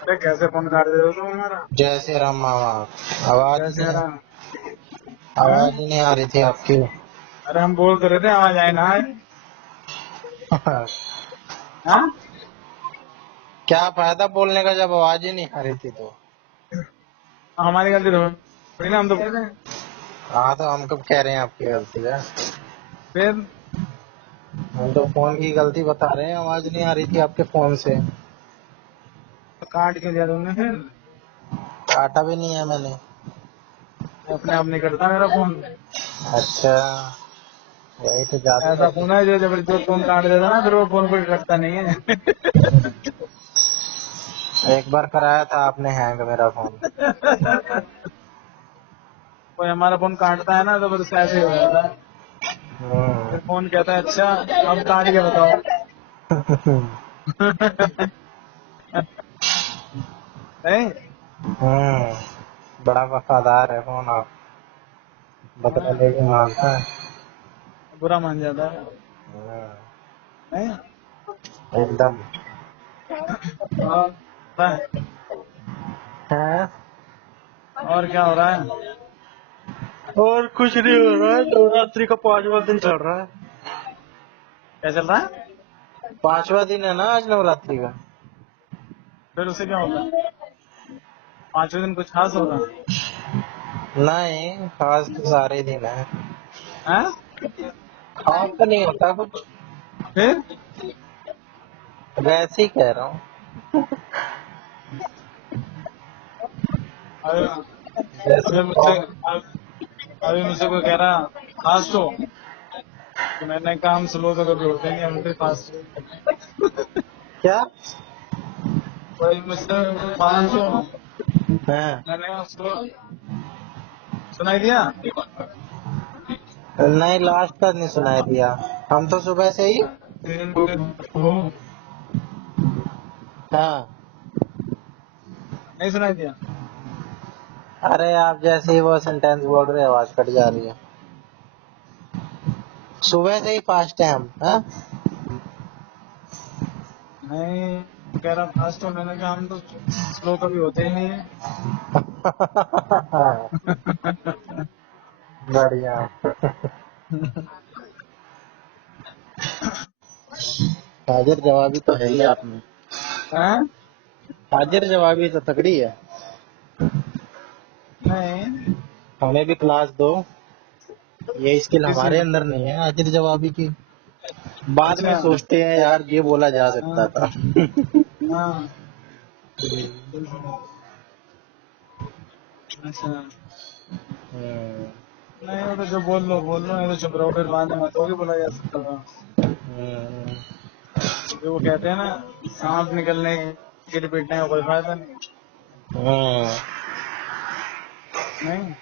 अरे कैसे फोन काट दे हो तुम हमारा? जय श्री राम मामा। आवाज कैसे नहीं रहा? हाँ? आवाज ही नहीं आ रही थी आपकी। अरे हम बोल तो रहे थे आवाज आए ना आए। हाँ? क्या फायदा बोलने का जब आवाज ही नहीं आ रही थी तो। हमारी गलती थोड़ी ना, हम तो बोल रहे हैं। हाँ तो हम कब कह रहे हैं आपकी गलती है। फिर हम तो फोन की गलती बता रहे हैं, आवाज नहीं आ रही थी आपके फोन से। तो काट क्यों दिया तुमने फिर? काटा भी नहीं है मैंने। अपने आप नहीं करता मेरा फोन। अच्छा, यही तो जादू ऐसा है। फोन है जो जबरदस्त फोन काट देता ना, फिर वो फोन कोई करता नहीं है। एक बार कराया था आपने हैंग मेरा फोन। कोई हमारा फोन काटता है ना तो फिर उससे ऐसे ही हो जाता है। हम्म। फिर फोन कहता है अच्छा अब काट के बताओ। नहीं? बड़ा वफादार है फोन आप। बदला हाँ, लेके मानता है। बुरा मान जाता है। नहीं? एकदम। और है। और क्या हो रहा है? और कुछ नहीं हो रहा है, नवरात्रि का 5वां दिन चल रहा है। क्या चल रहा है? 5वां दिन है ना आज नवरात्रि का। फिर उसे क्या होगा? 5वें दिन कुछ खास होगा? नहीं, खास तो सारे दिन है। हैं? खास तो नहीं होता कुछ। फिर वैसे ही कह रहा हूँ। अभी जैसे अभी मुझसे अभी मुझसे कोई कह रहा खास तो मैंने काम स्लो तो कभी होते नहीं, हम फिर फास्ट। क्या कोई मुझसे 500 है? मैंने उसको सुनाई दिया। नहीं, लास्ट का नहीं सुनाई दिया। हम तो सुबह से ही। हाँ। नहीं सुनाई दिया। अरे आप जैसे ही वो सेंटेंस बोल रहे आवाज कट जा रही है। सुबह से ही फास्ट है हम। हाँ? नहीं कह रहा फास्ट हो, मैंने कहा हम तो स्लो कभी होते ही नहीं है। बढ़िया। हाजिर जवाबी तो है ही आप में। हैं? हाजिर जवाबी तो तगड़ी है। नहीं हमें भी क्लास दो। ये स्किल किस हमारे में? अंदर नहीं है हाजिर जवाबी की। बाद में अच्छा। सोचते हैं यार ये बोला जा सकता हाँ था। हाँ। अच्छा। हम्म, नहीं वो तो जो बोल लो, नहीं तो चुप रहो, फिर बाद में मत होगी बोला जा सकता था। हम्म, जो वो कहते हैं ना, सांप निकलने के रिपीटने का कोई फायदा नहीं। हम्म, नहीं?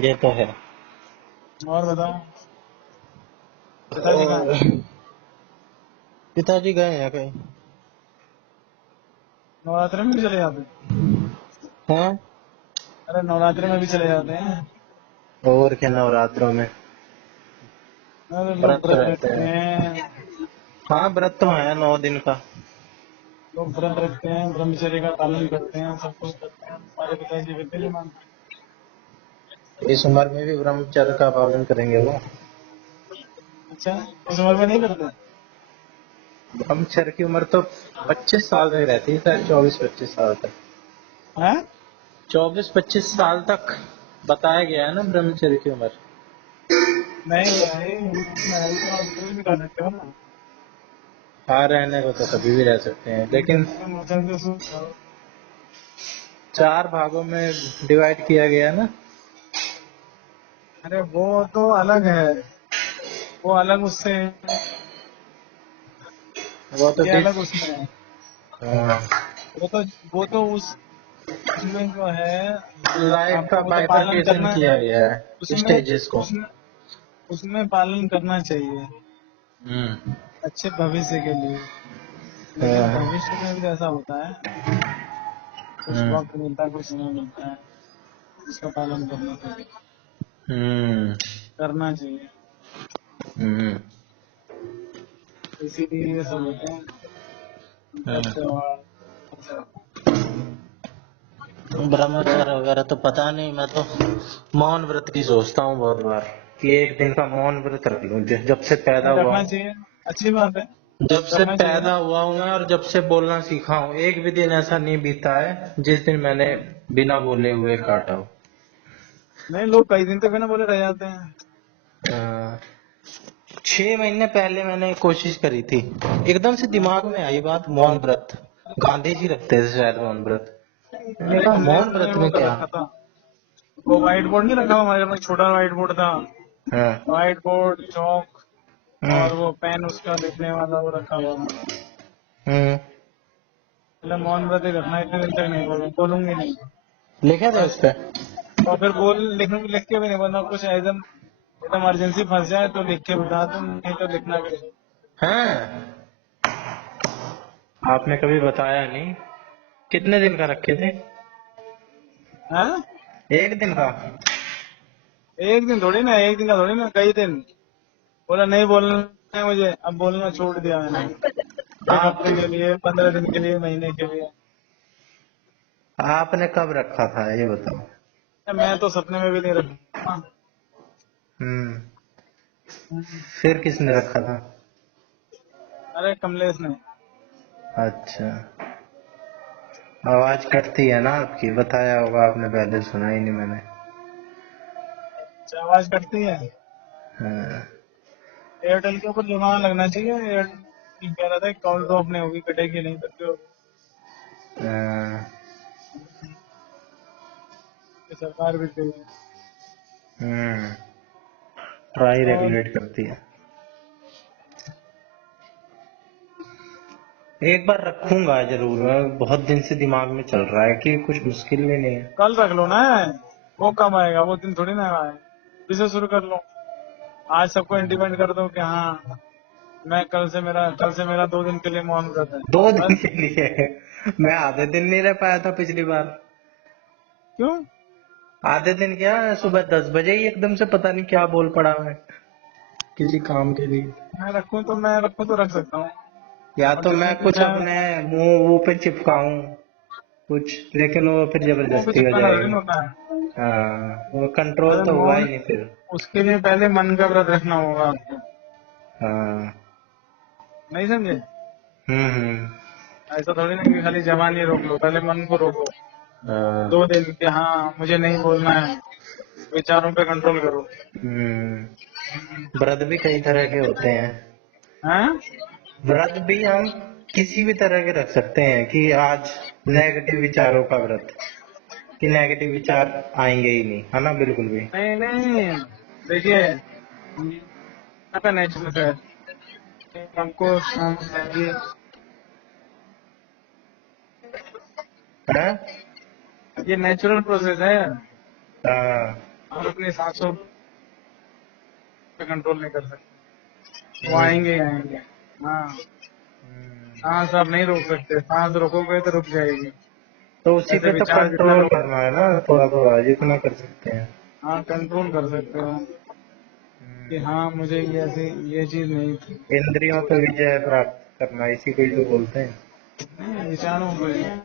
ये तो है। और बताओ, पिताजी कहाँ और हैं? पिताजी गए हैं कहीं। नवरात्रि में भी चले जाते हैं? हैं? अरे नवरात्रि में भी चले जाते हैं? और क्या, नवरात्रों में अरे लोग व्रत व्रत रहते रखते हैं। हैं। हाँ, व्रत तो है 9 दिन का। लोग व्रत रखते हैं, ब्रह्मचर्य का पालन करते हैं, सब कुछ करते हैं। हमारे पिताजी करते नहीं मानते। इस उम्र में भी ब्रह्मचर्य का पालन करेंगे वो। अच्छा, इस उम्र में नहीं करते? ब्रह्मचर्य की उम्र तो 25 साल तक रहती है, शायद 24-25 साल तक। हैं? 24-25 साल तक बताया गया है ना ब्रह्मचर्य की उम्र। नहीं नहीं, मैं तो आप कुछ भी कर सकते हो ना। हाँ, रहने को तो कभी भी रह सकते हैं, लेकिन मुझे तो सु- 4 भागों में डिवाइड किया गया ना। अरे वो तो अलग है, वो अलग उससे, वो तो ये फिर अलग उसमें है। हाँ, वो तो उसमें जो है, लाइफ का आपको वो तो पालन बाइफरकेशन करना, किया गया है उसमें स्टेजेस को। उसमें उसमें पालन करना चाहिए हम्म। अच्छे भविष्य के लिए। लेकिन हाँ, भविष्य में भी ऐसा होता है, कुछ हम्म, वक्त मिलता है, कुछ समय मिलता है, उसका पालन हम्म, करना चाहिए। हम्म, इसीलिए ये सब होते हैं व्रत हम्म, त्योहार। ब्रह्मचर्य वगैरह तो पता नहीं, मैं तो मौन व्रत की सोचता हूँ बहुत बार कि एक दिन का मौन व्रत रख लूं, जब से पैदा हुआ रखना हूँ। चाहिए, अच्छी बात है, जब से करना चाहिए। पैदा हुआ हूँ मैं और जब से बोलना सीखा हूँ, एक भी दिन ऐसा नहीं बीता है जिस दिन मैंने बिना बोले हुए काटा हो। नहीं, लोग कई दिन तक बिना बोले रह जाते हैं। 6 महीने पहले मैंने कोशिश करी थी, एकदम से दिमाग में आई बात, मौन व्रत। गांधी जी रखते थे शायद मौन व्रत। मैंने अरे कहा हमने मौन हमने व्रत वो में कर क्या। रखा था, वो व्हाइट बोर्ड नहीं रखा हुआ हमारे पास, छोटा व्हाइट बोर्ड था। हाँ। व्हाइट बोर्ड, चौक हम्म। और वो पेन उसका लिखने वाला वो रखा हुआ था। हम्म। मतलब मौन व्रत ही रखना, इतने दिन तक नहीं बोलूंगी नहीं लिखे थे उस बस। पे। और फिर लिख के भी नहीं बोलना, कुछ एकदम एकदम इमरजेंसी फंस जाए तो लिख के बता दूं, नहीं तो लिखना भी नहीं। हैं? आपने कभी बताया नहीं। कितने दिन का रखे थे। हाँ, एक दिन का। एक दिन थोड़ी ना, एक दिन का थोड़ी ना, कई दिन। बोला नहीं बोलना है मुझे, अब बोलना छोड़ दिया मैंने। एक आप हफ्ते के लिए, 15 दिन के लिए, महीने के लिए। आपने कब रखा था ये बताओ। मैं तो सपने में भी नहीं रखा। हम्म। फिर किसने रखा था। अरे कमलेश ने। अच्छा। आवाज कटती है ना आपकी, बताया होगा आपने, पहले सुना ही नहीं मैंने। अच्छा, आवाज कटती है। हाँ। एयरटेल के ऊपर जुर्माना लगना चाहिए। एयरटेल कह रहा था कॉल ड्रॉप नहीं होगी, कटेगी नहीं करके, हाँ। सरकार भी दे। हम्म। ट्राई और रेगुलेट करती है। एक बार रखूंगा जरूर, मैं बहुत दिन से दिमाग में चल रहा है कि कुछ मुश्किल भी नहीं है। कल रख लो ना, वो कब आएगा, वो दिन थोड़ी ना आए। इसे शुरू कर लो, आज सबको इंडिपेंड कर दो कि हाँ, मैं कल से मेरा 2 दिन के लिए मौन व्रत है। 2 दिन बस। के लिए। मैं आधे दिन नहीं रह पाया था पिछली बार। क्यों? आधे दिन क्या, सुबह 10 बजे ही एकदम से पता नहीं क्या बोल पड़ा मैं किसी काम के लिए। मैं रखूं तो रख सकता हूँ। या और तो जितने मैं दिन कुछ चाहे, अपने मुंह पे चिपकाऊं कुछ, लेकिन वो फिर वो भी जबरदस्ती हो चिपकाना थोड़ी जाएगी। ना होता है। हाँ, वो कंट्रोल अरे तो हुआ मौन, ही नहीं फिर। उसके लिए पहले मन का व्रत रखना होगा आपको। हाँ। नहीं समझे? हम्म। ऐसा थोड़ी ना कि खाली जवानी रोक लो, पहले मन को रोको। हाँ। 2 दिन कि हाँ मुझे नहीं बोलना है, विचारों पे कंट्रोल करो। व्रत भी कई तरह के होते हैं। हाँ, व्रत भी हम किसी भी तरह के रख सकते हैं कि आज नेगेटिव विचारों का व्रत, कि नेगेटिव विचार आएंगे ही नहीं, है ना, बिल्कुल भी। नहीं नहीं, देखिए का नेचर है, हमको ये है। ये नेचुरल प्रोसेस है। हाँ। हम अपने सांसों पे कंट्रोल नहीं कर सकते, वो हम्म। आएंगे ही आएंगे। हाँ, सांस आप नहीं रोक सकते, सांस रोकोगे तो रुक जाएगी। तो उसी ऐसे पे तो विचार जितना कंट्रोल रोक, करना है ना, थोड़ा थोड़ा जितना कर सकते हैं। हाँ कंट्रोल कर सकते हो कि हाँ मुझे ये चीज नहीं थी। इंद्रियों पे विजय प्राप्त करना, इसी को ही तो बोलते हैं। नहीं, विचारों को ही। हाँ,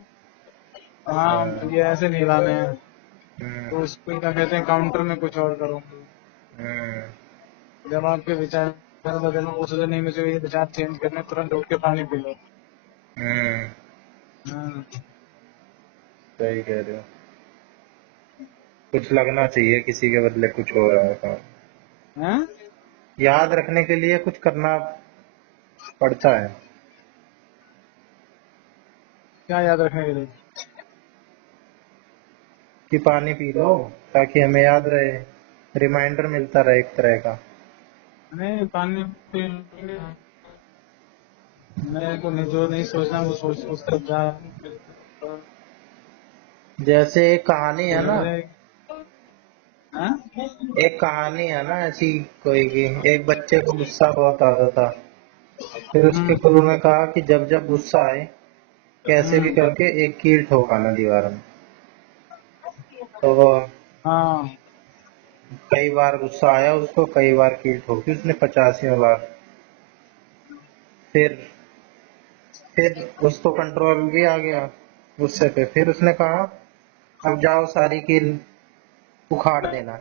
हाँ। ये ऐसे नहीं लाने हैं, तो हम्म। उसको क्या कहते हैं, काउंटर में कुछ और करो। हम्म। जब आपके विचार बदलना, वो सोचे नहीं मुझे ये विचार चेंज करने, तुरंत उठ के पानी पी लो। हम्म। हाँ, सही कह रहे हो। कुछ लगना चाहिए, किसी के बदले कुछ हो रहा है काम। हाँ? याद रखने के लिए कुछ करना पड़ता है। क्या याद रखने के लिए? कि पानी पी लो ताकि हमें याद रहे, रिमाइंडर मिलता रहे एक तरह का। नहीं, पानी पी, मेरे को नहीं, जो नहीं सोचना वो सोच, उस तरफ जा जैसे एक कहानी है हो ना, जाएगी। हाँ? एक कहानी है ना ऐसी कोई की, एक बच्चे को गुस्सा बहुत आता था। फिर उसके गुरु ने कहा कि जब जब गुस्सा आए, कैसे भी हम्म, करके एक कील ठोकाना दीवार में। तो वो हाँ, कई बार गुस्सा आया उसको, कई बार कील ठोकी उसने, 85वें बार। फिर फिर उसको कंट्रोल भी आ गया गुस्से पे, फिर उसने कहा अब जाओ सारी कील उखाड़ देना।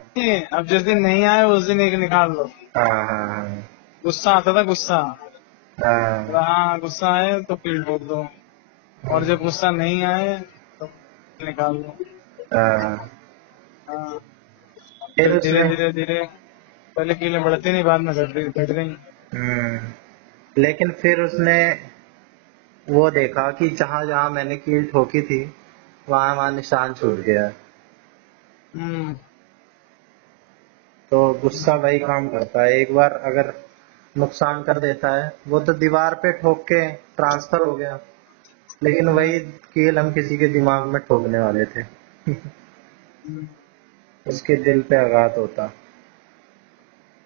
अब जिस दिन नहीं आए उस दिन एक निकाल लो। हाँ हाँ गुस्सा आता था, गुस्सा। हाँ हाँ, गुस्सा आए तो कील ठोक दो, और जब गुस्सा नहीं आए तो निकाल दो। हाँ। हाँ, फिर फिर धीरे उसने धीरे धीरे, पहले कीलें बढ़ती नहीं, बाद में घट गई। लेकिन फिर उसने वो देखा कि जहां जहां मैंने कील ठोकी थी वहां वहां निशान छूट गया। हम्म। तो गुस्सा वही काम करता है, एक बार अगर नुकसान कर देता है, वो तो दीवार पे ठोक के ट्रांसफर हो गया, लेकिन वही कील हम किसी के दिमाग में ठोकने वाले थे। उसके दिल पे आघात होता।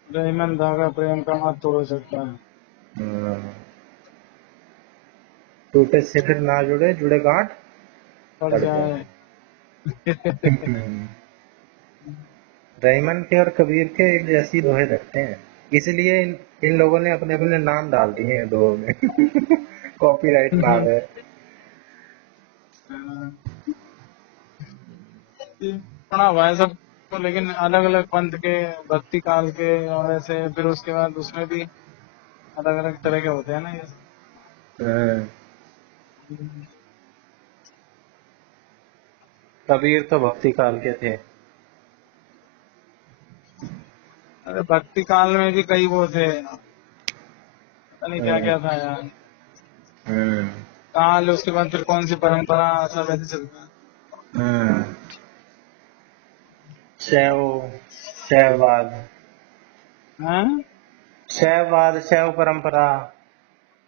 रहीमन धागा प्रेम का हाथ तोड़ सकता है। हम्म, टूटे से फिर ना जुड़े, जुड़े गांठ पड़ पड़ जाए। जाए। रहीमन के और कबीर के एक जैसी दोहे लगते हैं, इसलिए इन लोगों ने अपने अपने नाम डाल दिए हैं दोहों में। कॉपीराइट नाम है। पढ़ा हुआ है सब तो, लेकिन अलग अलग पंथ के, भक्ति काल के, और ऐसे फिर उसके बाद उसमें भी अलग अलग तरह के होते हैं ना ये। हम्म, कबीर तो भक्ति काल के थे। अरे भक्ति काल में भी कई वो थे, पता नहीं क्या हम्म, क्या था यार। हम्म, काल, उसके बाद फिर कौन सी परंपरा, सब ऐसे चलता है। हम्म। शैव, शैववाद, हैं? शैववाद, शैव परंपरा,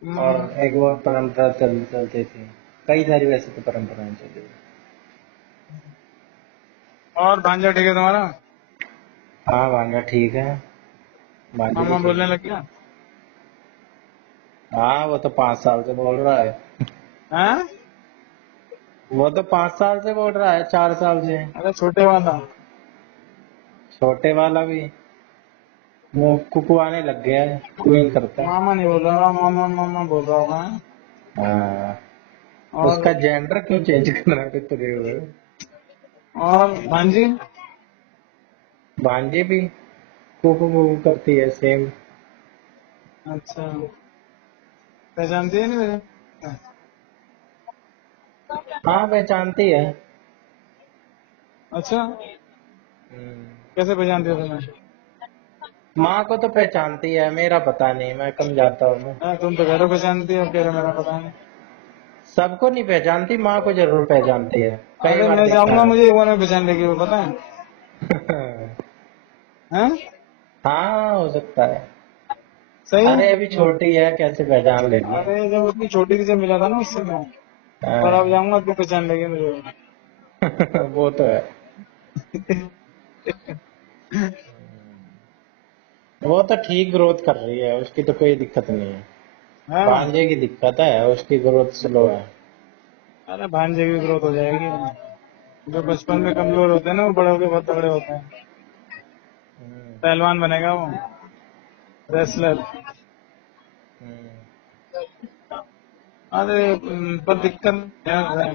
और हम्म। एक वो परंपरा चलती थी। कई सारी वैसे तो परंपराएं चली। और भांजा ठीक है तुम्हारा? हाँ भांजा ठीक है, भांजे भी मामा ठीक बोलने है। लग गया? हाँ वो तो 5 साल से बोल रहा है। हैं? वो तो 5 साल से बोल रहा है, 4 साल से। अरे छोटे वाला? छोटे वाला भी मुंह कुकुआने लग गया है, क्वीन करता है। मामा नहीं बोल रहा, मामा मामा बोल रहा होगा, हैं? हाँ, और उसका जेंडर क्यों चेंज करना है तुझे हुए। और भांजी? भांजी भी कुकू कुकू करती है सेम। अच्छा, पहचानती है नहीं मुझे? हाँ पहचानती है। अच्छा, हम्म, कैसे पहचानती हो तुम्हें? माँ को तो पहचानती है, मेरा पता नहीं, मैं कम जाता हूँ ना। तुम तो घरों पहचानती हो, कह रहे मेरा पता नहीं। सबको नहीं पहचानती, माँ को जरूर पहचानती है, कई अरे बार मैं देखा जाऊंगा, है। मुझे एक बार में पहचान लेगी वो, पता है? हैं? हाँ हो सकता है। सही? अरे अभी छोटी है, कैसे पहचान लेगी। अरे जब उतनी छोटी से मिला था ना उससे मैं, बड़ा हो हाँ। जाऊंगा तो पहचान लेगी मुझे। वो तो है। वो तो ठीक ग्रोथ कर रही है, उसकी तो कोई दिक्कत नहीं है। हाँ। भांजे की दिक्कत है, उसकी ग्रोथ स्लो है। अरे भांजे की ग्रोथ हो जाएगी। जो बचपन में कमजोर होते हैं ना, वो बड़े होके बहुत तगड़े होते हैं। हम्म, पहलवान बनेगा वो, रेसलर। हम्म, अरे पर दिक्कत क्या है,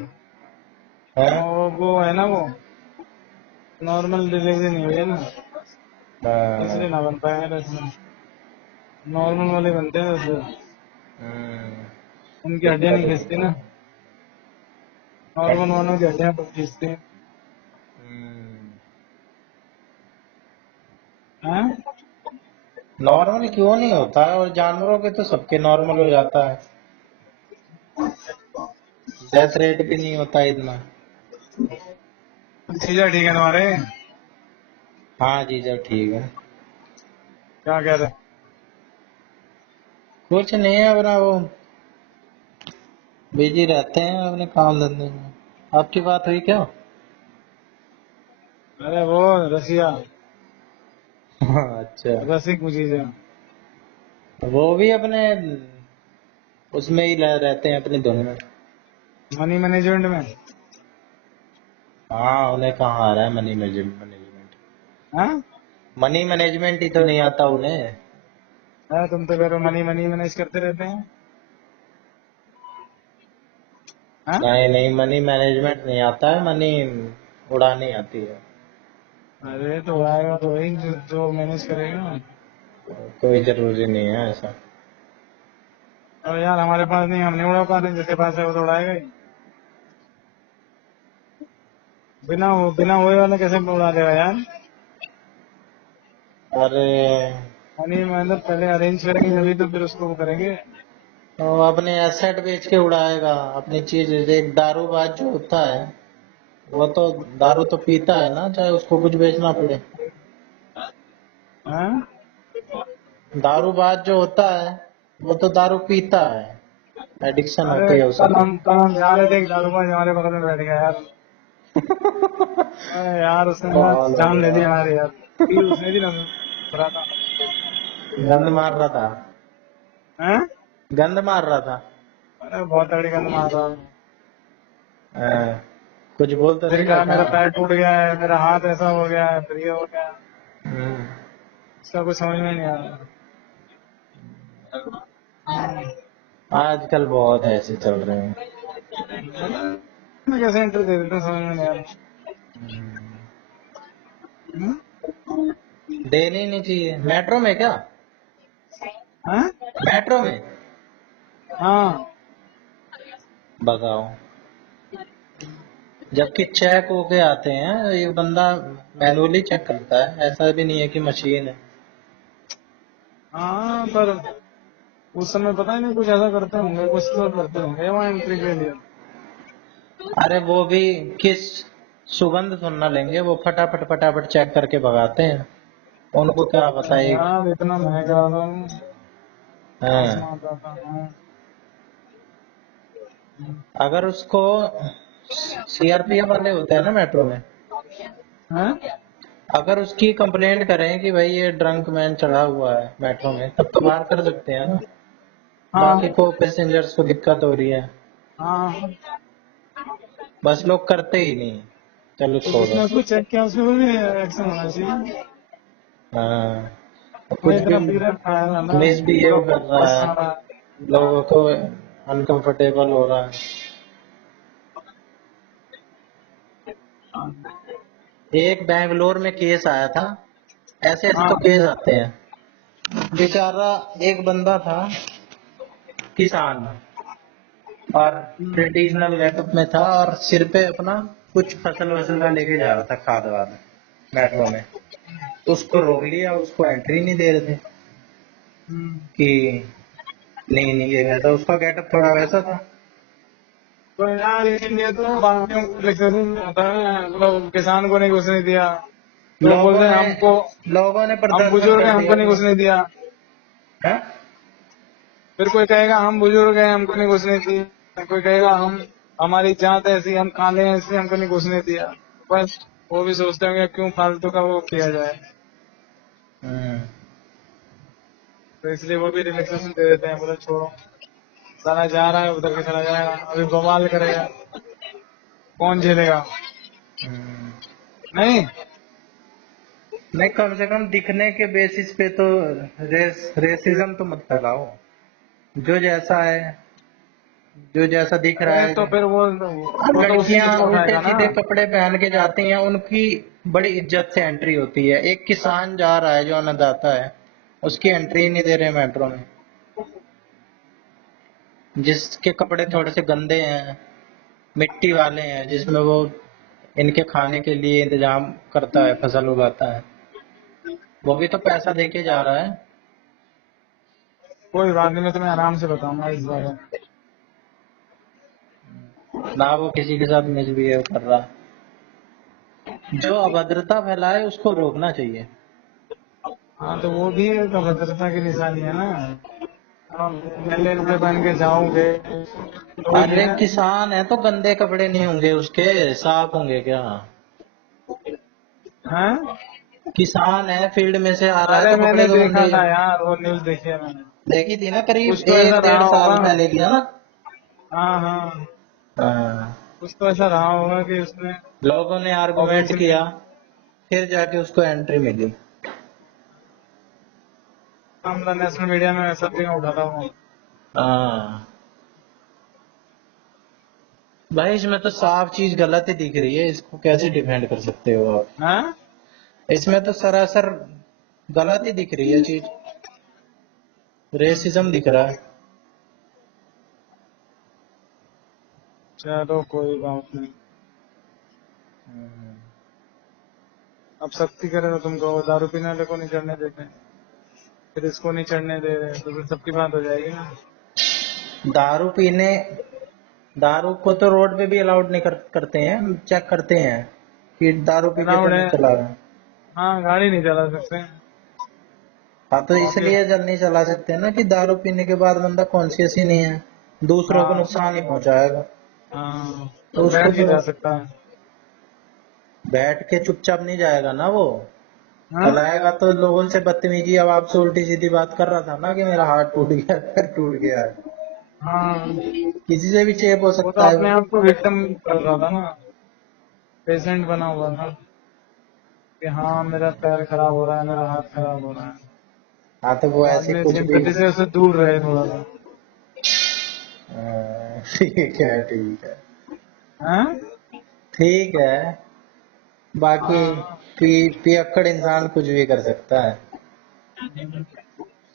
है? वो है ना, वो नॉर्मल डिलीवरी नहीं हुई है ना, हाँ, इसलिए ना बन पाया रेसलर। नॉर्मल वाले बनते हैं रेसलर, हम्म, उनकी हड्डियां दिक्कत नहीं है। खींचती ना, नॉर्मल वालों की हड्डियां तो खींचती हैं। हैं? नॉर्मल क्यों नहीं होता है, और जानवरों के तो सबके नॉर्मल हो जाता है। डेथ रेट भी नहीं होता इतना। जीजा ठीक है तुम्हारे? हाँ जी जब ठीक है। क्या कह रहे? कुछ नहीं है, अपना वो बिजी रहते हैं अपने काम धंधे में। आपकी बात हुई क्या? अरे वो रसिया, हाँ, अच्छा। रसिक जीजा। वो भी अपने उसमें ही रहते हैं अपनी धुन में। मनी मैनेजमेंट में। हाँ उन्हें कहाँ आ रहा है मनी मैनेजमेंट। हाँ? मनी मैनेजमेंट ही तो नहीं आता उन्हें। तुम तो कह रहे हो मनी मनी मैनेज करते रहते हैं। हाँ? नहीं नहीं, मनी मैनेजमेंट नहीं आता है, मनी उड़ानी आती है। अरे तो आएगा तो वही जो मैनेज करेगा। कोई जरूरी नहीं है ऐसा। और यार हमारे पास नहीं, हम नहीं उड़ा पा रहे, जिसके पास है वो तो उड़ाएगा ही। बिना हुए वाला कैसे उड़ा देगा यार। अरे मनी मतलब पहले अरेंज करेंगे तभी तो फिर उसको वो करेंगे। तो अपने एसेट बेच के उड़ाएगा अपनी चीज। एक दारूबाज जो होता है वो तो दारू तो पीता है ना, चाहे उसको कुछ बेचना पड़े। हाँ? दारूबाज जो होता है वो तो दारू पीता है, एडिक्शन अरे होती है उसे। कल हम जा रहे थे, एक दारूबाज हमारे बगल में बैठ गया यार। अरे यार उसने ना कमाल हो जान ले दी गया। हमारी यार। पी उसने दी ना, रहा था। गंद मार रहा था। हैं? गंद मार रहा था। अरे बहुत तगड़ी गंद मार रहा हूँ। हाँ, कुछ बोल तो फिर नहीं रहा कहा था। मेरा पैर टूट गया है, मेरा हाथ ऐसा हो गया है, फिर ये हो गया। हम्म। इसका कुछ समझ में नहीं आ रहा। आजकल बहुत ऐसे चल रहे हैं। मैं कैसे एंट्री दे देते हैं, समझ में नहीं आ रहा। हम्म? देनी ही नहीं चाहिए। मेट्रो में क्या? हैं? मेट्रो में हाँ। बताओ, जबकि चेक होके आते हैं, एक बंदा मैनुअली चेक करता है, ऐसा भी नहीं है कि मशीन है। हाँ पर उस समय पता ही नहीं, कुछ ऐसा करते होंगे, कुछ तो करते होंगे वहाँ एंट्री के लिए। अरे वो भी किस सुगंध सुनना लेंगे, वो फटाफट फटाफट चेक करके भगाते हैं। उनको क्या बताइए। यार इतना महंगा था, हाँ, आसमान आता था। हाँ। अगर उसको सीआरपीएफ वाले होते हैं ना मेट्रो में, हैं? अगर उसकी कंप्लेंट करें कि भाई ये ड्रंक मैन चढ़ा हुआ है मेट्रो में, तब तो बाहर कर सकते हैं ना। बाकी हाँ। को पैसेंजर्स को दिक्कत हो रही है, हाँ बस लोग करते ही नहीं। चलो तो छोड़ो। जिसने उसको चेक किया उसमें भी एक्शन होना चाहिए। हाँ, वो कुछ भी इतना पी रखा है ना, पूरा मिसबिहेव कर रहा गुस्सा है, आ रहा लोगों को अनकंफर्टेबल हो रहा है। है। एक बैंगलोर में केस आया था, ऐसे ऐसे तो हाँ। केस आते हैं। बेचारा एक बंदा था किसान, और ट्रेडिशनल गेटअप में था, और सिर पे अपना कुछ फसल वसल का लेके जा रहा था, खाद वाद, मेट्रो में। उसको रोक लिया, उसको एंट्री नहीं दे रहे थे कि नहीं नहीं ये वैसा, उसका गेटअप थोड़ा वैसा था। तो यार इसीलिए तो बाकियों को लेक्चरिंग होता है, मतलब किसान को नहीं घुसने दिया। तो लोगों बोलते हैं ने हमको, लोगों ने हम प्रदर्शन बुजुर्ग कर हैं हमको दिया नहीं कि घुसने दिया। है? फिर कोई कहेगा हम बुजुर्ग हैं हमको नहीं घुसने दिया, कोई कहेगा हम, हमारी जात ऐसी, हम काले हैं इसलिए हमको नहीं घुसने दिया। बस वो भी सोचते होंगे क्यों फालतू का वो किया जाए, हम्म। तो इसलिए वो भी रिलैक्सेशन दे देते हैं, बोले छोड़ो, साला जा रहा है उधर के चला जाएगा, अभी बवाल करेगा, कौन झेलेगा। हम्म। नहीं। नहीं, कम से कम दिखने के बेसिस पे तो रेसिज्म तो मत फैलाओ। जो जैसा है, जो जैसा दिख रहा अरे है। तो फिर और वो तो उसी लड़कियां चीज को उल्टे उठाएगा ना। सीधे कपड़े पहन के जाती हैं, उनकी बड़ी इज्जत से एंट्री होती है। एक किसान जा रहा है जो अन्नदाता है, उसकी एंट्री नहीं दे रहे मेट्रो में। जिसके कपड़े थोड़े से गंदे हैं, मिट्टी वाले हैं, जिसमें वो इनके खाने के लिए इंतजाम करता है, फसल उगाता है, वो भी तो पैसा दे के जा रहा है कोई बात नहीं, मैं तुम्हें आराम से बताऊंगा इस बारे में। ना। वो किसी के साथ मिसबिहेव कर रहा है। जो अभद्रता फैलाए उसको रोकना चाहिए। हाँ तो वो भी एक अभद्रता की निशानी है ना। हम गंदे कपड़े पहन के जाओगे तो वही अरे है। किसान है तो गंदे कपड़े नहीं होंगे उसके, साफ होंगे क्या? हैं? किसान है, फील्ड में से आ रहा है अरे तो मैंने कपड़े तो गंदे देखा ही था होंगे। यार, वो न्यूज देखी है मैंने। देखी थी ना, करीब कुछ तो ऐसा एक रहा डेढ़ होगा। साल पहले की है ना। हाँ हाँ। हाँ। कुछ तो ऐसा रहा होगा कि उसने लोगों ने आर्गुमेंट ऑब्जेक्शन। किया, फिर जाके उसको एंट्री मिली। मतलब नेशनल मीडिया में सब जगह उठाता हूँ। हाँ। भाई इसमें तो साफ चीज गलत ही दिख रही है, इसको कैसे डिफेंड कर सकते हो आप? हाँ, इसमें तो सरासर गलत ही दिख रही है चीज, रेसिज्म दिख रहा है। चलो कोई बात नहीं। अब सख्ती करे तो तुम कहो दारू पीने वाले को नहीं चढ़ने देते, फिर इसको नहीं चढ़ने दे रहे, तो फिर सबकी बात हो जाएगी ना। दारू पीने, दारू को तो रोड पे भी अलाउड नहीं करते हैं, चेक करते हैं कि दारू पी के तो अलाउड नहीं है। चला रहा है। हाँ, गाड़ी नहीं चला सकते। हाँ तो ओके। इसलिए जल नहीं चला सकते ना कि दारू पीने के बाद बंदा कॉन्शियस ही नहीं है, दूसरों को हाँ नुकसान ही पहुंचाएगा। हाँ, तो उसको बैठ के तो जा सकता है। बैठ के चुपचाप नहीं जाएगा ना वो, हाँ चलाएगा तो लोगों से बदतमीजी, अब आपसे उल्टी सीधी बात कर रहा था ना कि मेरा हाथ टूट गया, पैर टूट गया है, हाँ, किसी से भी चेप हो वो तो सकता है अपने वो। आप को विक्टिम कर रहा था ना, पेशेंट बना हुआ था कि हाँ मेरा पैर खराब हो रहा है, मेरा हाथ खराब हो रहा है। हाँ तो वो तो ऐसे आदमी कुछ भी। सिंपैथी से उससे दूर रहे थोड़ा सा। ठीक है ठीक है। हाँ ठीक है, बाकी हाँ, पियक्कड़ इंसान कुछ भी कर सकता है,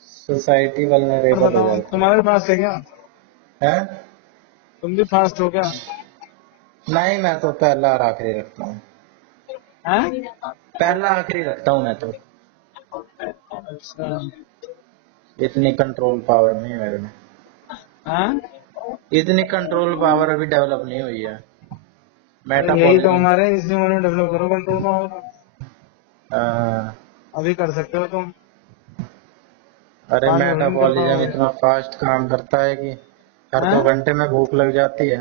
सोसाइटी और वल्नरेबल हो बताओ जाती तुम्हारे पास है क्या? है। तुम भी फास्ट हो क्या? नहीं मैं तो पहला और आखिरी रखता हूँ, हैं? पहला आखिरी रखता हूँ मैं तो, अच्छा। इतनी कंट्रोल पावर नहीं है मेरे में, हाँ, इतनी कंट्रोल पावर अभी डेवलप नहीं हुई है, अरे यही तो मेटाबॉलिज्म। हमारे इसी में डेवलप करो कंट्रोल पावर। अभी कर सकते हो तुम, अरे बाद में थोड़ी नहीं कर मेटाबॉलिज्म पाओगे। इतना फास्ट काम करता है कि हर हैं? 2 घंटे में भूख लग जाती है।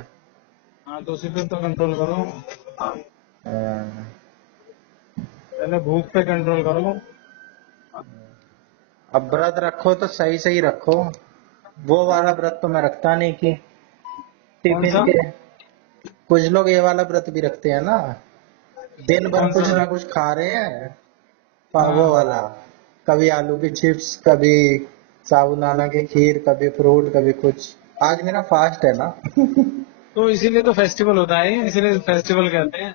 हाँ, तो उसी पे तो कंट्रोल करो। अ, पहले भूख पे कंट्रोल करो। अब व्रत रखो तो सही सही रखो, वो वाला व्रत तो मैं रखता नहीं कि कौन टिफिन सा? के, कुछ लोग ये वाला व्रत भी रखते हैं ना, दिन भर कौन कुछ सा? ना कुछ खा रहे हैं, वो हाँ, वाला, कभी आलू की चिप्स, कभी साबूदाना की खीर, कभी फ्रूट, कभी कुछ। आज मेरा फास्ट है ना। तो इसीलिए तो फेस्टिवल होता है, इसीलिए फेस्टिवल कहते हैं,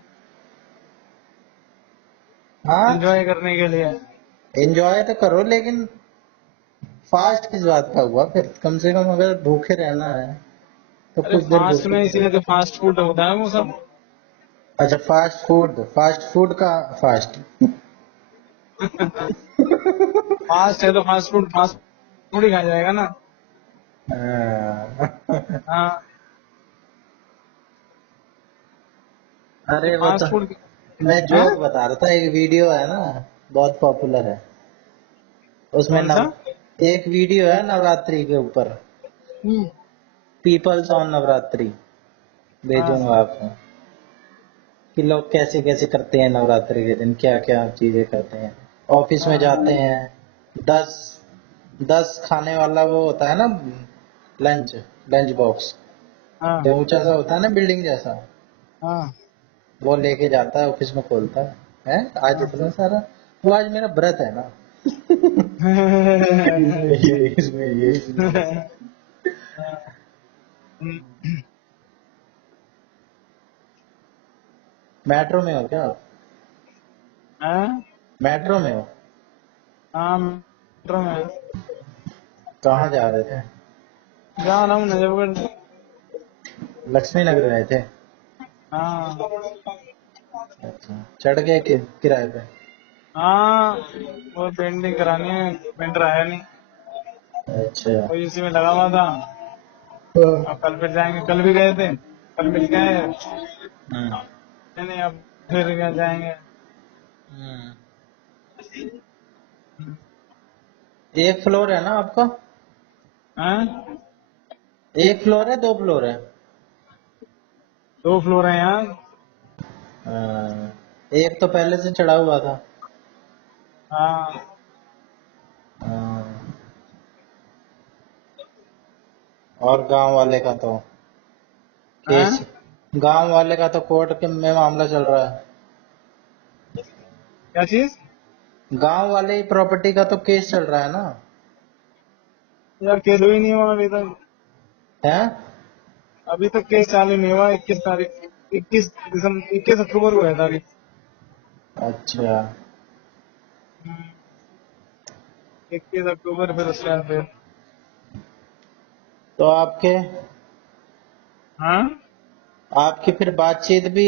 हाँ, एंजॉय करने के लिए। एंजॉय तो करो लेकिन फास्ट किस बात का हुआ फिर, कम से कम अगर भूखे रहना है तो अरे कुछ देर फास्ट भूखे में रहो। इसीलिए तो फास्ट फूड होता है वो सब। अच्छा फास्ट फूड का फास्ट। फास्ट है तो फास्ट फूड ही खाया जाएगा ना। हाँ, तो अरे वो तो फास्ट फूड मैं है। जोक बता रहा था, एक वीडियो है ना, बहुत पॉपुलर है, उसमें कौन सा? नव एक वीडियो है नवरात्रि के ऊपर, पीपल्स ऑन नवरात्रि, हाँ भेजूंगा आपको, कि लोग कैसे कैसे करते हैं नवरात्रि के दिन, क्या क्या चीजें करते हैं। ऑफिस में हाँ जाते हैं, 10 10 खाने वाला वो होता है ना, लंच लंच बॉक्स, हाँ जो ऊंचा सा होता है ना बिल्डिंग जैसा, हाँ वो लेके जाता है ऑफिस में, खोलता है आज इतना सारा, वो आज मेरा व्रत है ना। इसमें ये मेट्रो में हो क्या आप? हाँ मेट्रो में हो? हाँ, मेट्रो में कहाँ जा रहे थे? जा रहा हूँ नजफगढ़। लक्ष्मी नगर गए थे? हाँ अच्छा, चढ़ गए किराए पे? हाँ, वो पेंटिंग करानी है, पेंटर आया नहीं, अच्छा। वही उसी में लगा हुआ था। अब कल फिर जाएंगे, कल भी गए थे, कल मिल के आए। हम्म नहीं नहीं, अब फिर क्या जाएंगे। हम्म। एक फ्लोर है ना आपका? हाँ, एक फ्लोर है, 2 फ्लोर है? 2 फ्लोर है यहाँ। एक तो पहले से चढ़ा हुआ था। हाँ, हाँ, और गांव वाले का तो केस, हाँ, गांव वाले का तो कोर्ट के में मामला चल रहा है। क्या चीज? गांव वाले प्रॉपर्टी का तो केस चल रहा है ना। यार केस हुई नहीं हुआ अभी तक। है? अभी तक केस चालू नहीं हुआ। 21 तारीख, 21 दिसंबर, 21 अक्टूबर को है तारीख। अच्छा। 21 अक्टूबर, फिर उसके बाद फिर। तो आपके हाँ, आपकी फिर बातचीत भी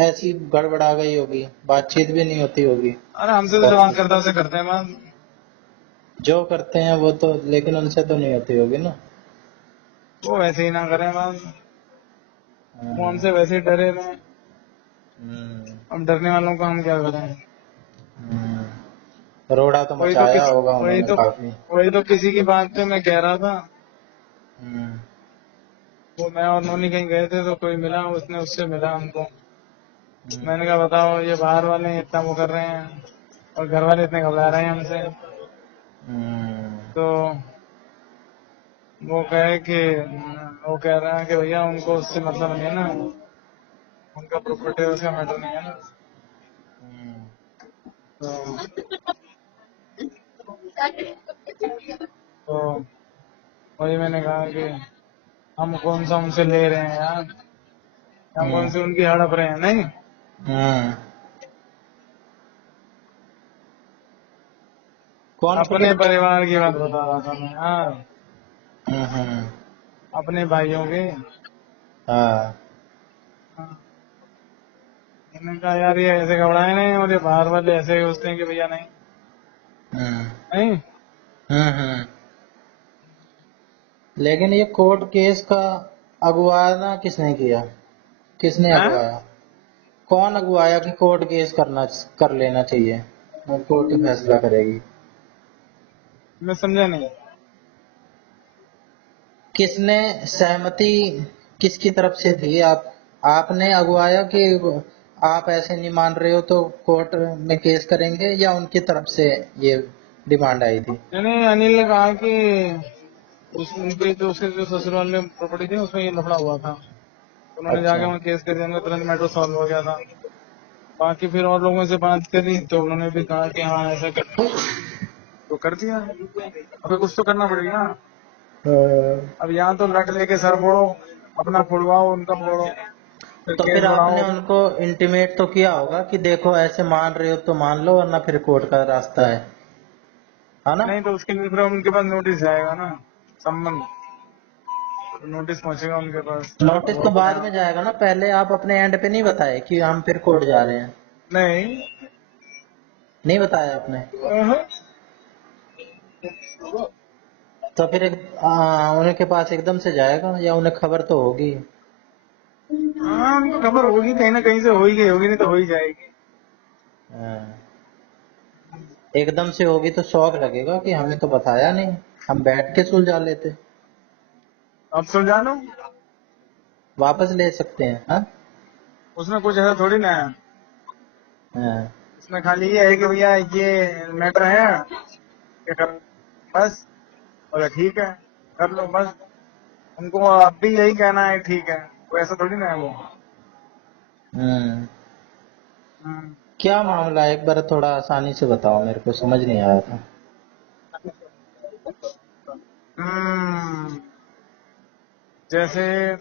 ऐसी गड़बड़ा गई होगी, बातचीत भी नहीं होती होगी। अरे हमसे तो जो बात करता है उसे करते हैं बात। जो करते हैं वो तो, लेकिन उनसे तो नहीं होती होगी ना। वो वैसे ही ना करें बात, वो हम्म, हमसे वैसे ही डरे रहे। हम्म, अब डरने वालों को हम क्या करें। रोड़ा तो वही तो मचाया किस होगा वही उन्होंने तो काफी। वही तो किसी की बात पे मैं कह रहा था। हम्म, वो मैं और नोनी कहीं गए थे तो कोई मिला, उसने उससे मिला हमको। हम्म, मैंने कहा बताओ, ये बाहर वाले इतना वो कर रहे हैं और घर वाले इतने घबरा रहे हैं हमसे। हम्म, तो वो कहे कि वो कह रहा है कि भैया उनको उससे मतलब नहीं है ना, उनका प्रॉपर्टी उसका मैटर नहीं है ना। हम्म, तो वही मैंने कहा कि हम कौन सा उनसे ले रहे हैं यार, हम कौन हम्म, से उनकी हड़प रहे हैं। नहीं, हम्म। अपने कॉन्फिडेंस। परिवार की बात बता रहा था मैं। हाँ, हम्म, अपने भाइयों की। हाँ। हाँ, मैंने कहा यार ये ऐसे घबराए नहीं, और ये बाहर वाले ऐसे सोचते हैं कि भैया नहीं। हम्म, नहीं, हम्म। लेकिन ये कोर्ट केस का अगुवाना किसने किया, किसने हाँ, अगवाया? कौन अगुवाया कि कोर्ट केस कर लेना चाहिए, और कोर्ट ही फैसला करेगी? मैं समझा नहीं। किसने सहमति, किसकी तरफ से थी? आपने अगुवाया कि आप ऐसे नहीं मान रहे हो तो कोर्ट में केस करेंगे, या उनकी तरफ से ये डिमांड आई थी? मैंने अनिल ने कहा कि उनके जो उसके जो ससुराल में प्रॉपर्टी थी उसमें ये लफड़ा हुआ था। उन्होंने जाके अच्छा। वहाँ केस कर दिया, उनका तुरंत मैटर सॉल्व हो गया था। बाकी फिर और लोगों से बात करी तो उन्होंने भी कहा कि हाँ ऐसा कर, तो कर दिया। अभी कुछ तो करना पड़ेगा। अब यहाँ तो लट लेके सर फोड़ो, अपना फोड़वाओ, उनका फोड़ो, फिर तो केस फिर आपने बढ़ाओ। उनको इंटीमेट तो किया होगा कि देखो ऐसे मान रहे हो तो मान लो, वरना फिर कोर्ट का रास्ता है ना? नहीं तो उसके लिए फिर उनके पास नोटिस जाएगा ना, संबंध, नोटिस पहुंचेगा उनके पास। नोटिस वो तो अपने बाद में आप। जाएगा ना, पहले आप अपने एंड पे नहीं बताए कि हम फिर कोर्ट जा रहे हैं? नहीं। नहीं बताया आपने? अहं। तो फिर उनके पास एकदम से जाएगा, या उन्हें खबर तो होगी? हाँ, उनको खबर होगी, कहीं ना कहीं से हो ही गई होगी, नहीं तो हो ही जाएगी। हाँ, एकदम से होगी तो शौक लगेगा कि हमें तो बताया नहीं, हम बैठ के सुलझा लेते। अब सुलझा लो। वापस ले सकते हैं, हाँ? उसमें कुछ ऐसा थोड़ी ना है। हाँ। उसमें खाली ये है कि भैया ये मैटर है, क्या कर, बस। बोला ठीक है, कर लो बस। उनको अब भी यही कहना है ठीक है, वो ऐसा थोड़ी ना है वो। हम्म। हम्म। क्या मामला है, एक बार थोड़ा आसानी से बताओ, मेरे को समझ नहीं आया था। हम्म, जैसे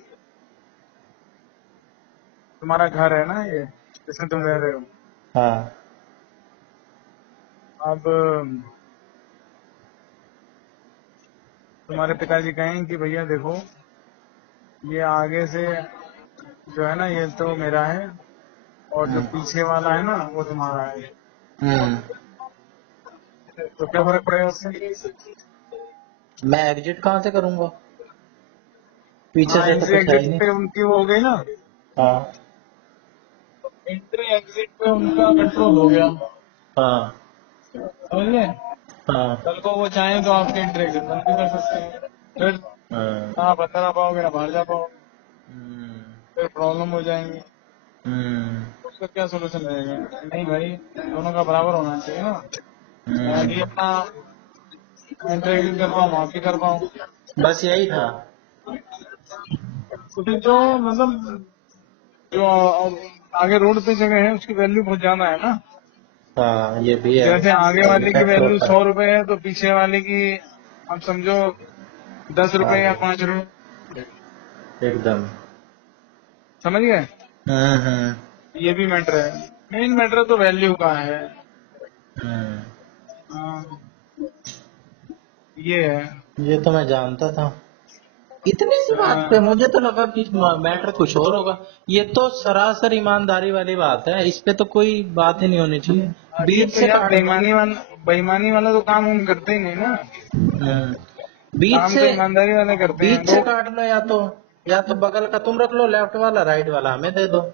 तुम्हारा घर है ना ये, जिसमें तुम रह रहे हो। हाँ। अब तुम्हारे पिताजी कहें कि भैया देखो, ये आगे से जो है ना ये तो मेरा है, और जो हम्म, पीछे वाला है ना वो तुम्हारा है। हम्म। तो क्या फर्क पड़ेगा उससे। मैं एग्जिट कहाँ से करूंगा? पीछे हाँ, से तो एंट्री कुछ है ही एग्जिट नहीं। पे उनकी वो हो गई ना। हाँ, एंट्री एग्जिट पे उनका कंट्रोल हो गया, हाँ, समझ गए। हाँ, कल को वो चाहें तो आपके एंट्री एग्जिट बंद भी कर सकते हैं। फिर हाँ। ना आप अंदर आ पाओगे ना बाहर जा पाओगे, हम्म, फिर प्रॉब्लम हो जाएंगी। हम्म, उसका क्या सोल्यूशन रहेगा। नहीं भाई, दोनों का बराबर होना चाहिए ना। मैं भी हम्म। अपना एंट्री एग्जिट कर पाऊँ, आप भी कर पाऊँ। बस यही था। तो फिर जो मतलब जो आगे रोड पे जगह है उसकी वैल्यू बहुत ज्यादा है ना। हाँ, ये भी है। जैसे आगे वाले की इम्पैक्ट वैल्यू होता है। 100 रुपए है तो पीछे वाले की, आप समझो, 10 रुपए या हाँ। 5 रुपए। एकदम। समझ गए? हम्म। ये भी मैटर है। मेन मैटर तो वैल्यू का है। हम्म। हाँ, ये है। ये तो मैं जानता था। इतनी सी बात पे हाँ, मुझे तो लगा कि मैटर कुछ और होगा। ये तो सरासर ईमानदारी वाली बात है, इस पे तो कोई बात ही नहीं होनी चाहिए। ये बीच तो से यार काट दो। बेईमानी वाला तो काम हम करते ही नहीं ना। हम्म। बीच काम से तो ईमानदारी वाले करते हैं बीच से लोग। काट लो, या तो बगल का तुम रख लो, लेफ्ट वाला राइट वाला हमें दे दो।